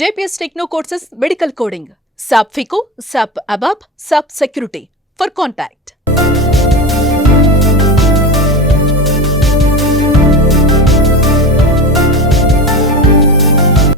JPS Techno Courses Medical Coding, SAP FICO, SAP ABAP, SAP Security. For contact.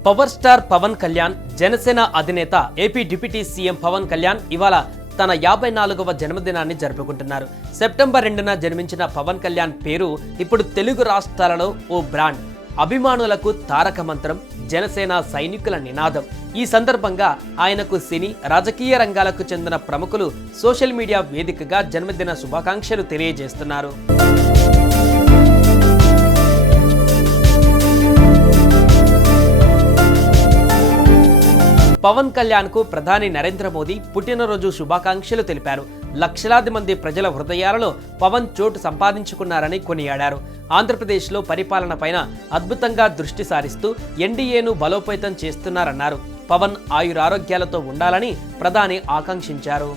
Power star Pawan Kalyan Janasena అధినేత AP deputy CM Pawan Kalyan ఇవాళ తన 54వ జన్మదినాన్ని జరుపుకుంటున్నారు. September 2న జన్మించిన పవన్ కళ్యాణ్ పేరు ఇప్పుడు తెలుగు రాష్ట్రాలలో ఓ బ్రాండ్. అభిమానులకు తారక మంత్రం, జనసేన సైనికుల నినాదం. ఈ సందర్భంగా ఆయనకు సినీ, రాజకీయ రంగాలకు చెందిన ప్రముఖులు సోషల్ మీడియా వేదికగా జన్మదిన శుభాకాంక్షలు తెలియజేస్తున్నారు. పవన్ కళ్యాణ్ కు ప్రధాని నరేంద్ర మోదీ పుట్టినరోజు శుభాకాంక్షలు తెలిపారు. లక్షలాది మంది ప్రజల హృదయాలలో పవన్ చోటు సంపాదించుకున్నారని కొనియాడారు. ఆంధ్రప్రదేశ్లో పరిపాలన పైన అద్భుతంగా దృష్టి సారిస్తూ ఎన్డీఏను బలోపేతం చేస్తున్నారన్నారు. పవన్ ఆయురారోగ్యాలతో ఉండాలని ప్రధాని ఆకాంక్షించారు.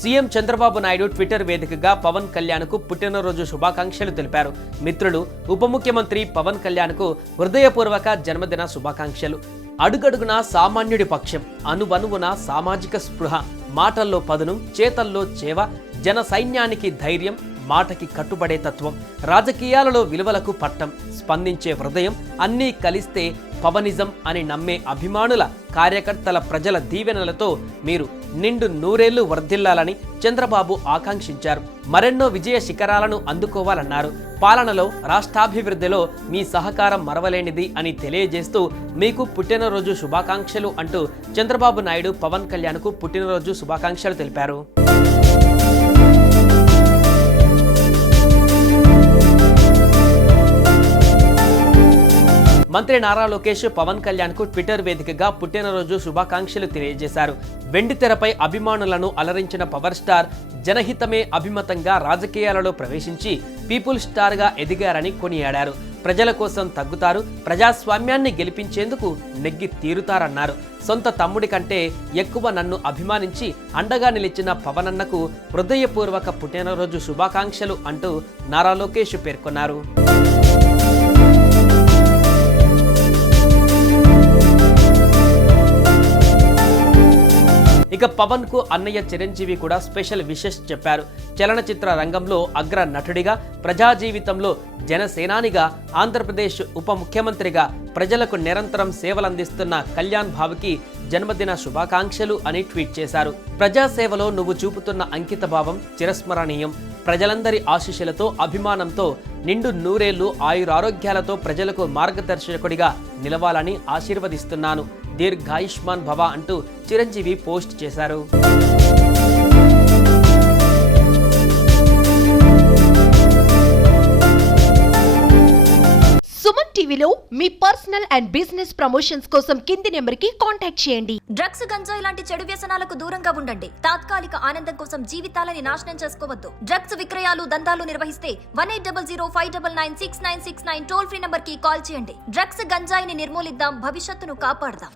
సీఎం చంద్రబాబు నాయుడు ట్విట్టర్ వేదికగా పవన్ కళ్యాణ్కు పుట్టినరోజు శుభాకాంక్షలు తెలిపారు. మిత్రులు, ఉప ముఖ్యమంత్రి పవన్ కళ్యాణ్కు హృదయపూర్వక జన్మదిన శుభాకాంక్షలు. అడుగడుగునా సామాన్యుడి పక్షం, అనువనువున సామాజిక స్పృహ, మాటల్లో పదును, చేతల్లో చేవ, జన సైన్యానికి ధైర్యం, మాటకి కట్టుబడే తత్వం, రాజకీయాలలో విలువలకు పట్టం, స్పందించే హృదయం, అన్నీ కలిస్తే పవనిజం అని నమ్మే అభిమానుల, కార్యకర్తల, ప్రజల దీవెనలతో మీరు నిండు నూరేళ్లు వర్ధిల్లాలని చంద్రబాబు ఆకాంక్షించారు. మరెన్నో విజయ శిఖరాలను అందుకోవాలన్నారు. పాలనలో, రాష్ట్రాభివృద్ధిలో మీ సహకారం మరవలేనిది అని తెలియజేస్తూ మీకు పుట్టినరోజు శుభాకాంక్షలు అంటూ చంద్రబాబు నాయుడు పవన్ కళ్యాణ్కు పుట్టినరోజు శుభాకాంక్షలు తెలిపారు. మంత్రి నారా లోకేష్ పవన్ కళ్యాణ్కు ట్విట్టర్ వేదికగా పుట్టినరోజు శుభాకాంక్షలు తెలియజేశారు. వెండితెరపై అభిమానులను అలరించిన పవర్ స్టార్ జనహితమే అభిమతంగా రాజకీయాలలో ప్రవేశించి పీపుల్ స్టార్గా ఎదిగారని కొనియాడారు. ప్రజల కోసం తగ్గుతారు, ప్రజాస్వామ్యాన్ని గెలిపించేందుకు నెగ్గి తీరుతారన్నారు. సొంత తమ్ముడి కంటే ఎక్కువ నన్ను అభిమానించి అండగా నిలిచిన పవనన్నకు హృదయపూర్వక పుట్టినరోజు శుభాకాంక్షలు అంటూ నారా లోకేష్ పేర్కొన్నారు. ఇక పవన్ కు అన్నయ్య చిరంజీవి కూడా స్పెషల్ విషెస్ చెప్పారు. చలనచిత్ర రంగంలో అగ్ర నటుడిగా, ప్రజా జీవితంలో జనసేనానిగా, ఆంధ్రప్రదేశ్ ఉప ముఖ్యమంత్రిగా ప్రజలకు నిరంతరం సేవలందిస్తున్న కళ్యాణ్ బాబుకి జన్మదిన శుభాకాంక్షలు అని ట్వీట్ చేశారు. ప్రజాసేవలో నువ్వు చూపుతున్న అంకిత భావం చిరస్మరణీయం. ప్రజలందరి ఆశీస్సులతో, అభిమానంతో నిండు నూరేళ్లు ఆయురారోగ్యాలతో ప్రజలకు మార్గదర్శకుడిగా నిలవాలని ఆశీర్వదిస్తున్నాను. దీర్ఘాయుష్మాన్ భవ అంటూ చిరంజీవి పోస్ట్ చేశారు. సుమన్ టీవీలో మీ పర్సనల్ అండ్ బిజినెస్ ప్రమోషన్స్ కోసం కింది నెంబర్కి కాంటాక్ట్ చేయండి. డ్రగ్స్, గంజాయి లాంటి చెడు వ్యసనాలకు దూరంగా ఉండండి. తాత్కాలిక ఆనందం కోసం జీవితాలని నాశనం చేసుకోవద్దు. డ్రగ్స్ విక్రయాలు, దందాలు నిర్వహిస్తే 1800599696 టోల్ ఫ్రీ నంబర్ కి కాల్ చేయండి. డ్రగ్స్, గంజాయిని నిర్మూలిద్దాం, భవిష్యత్తును కాపాడదాం.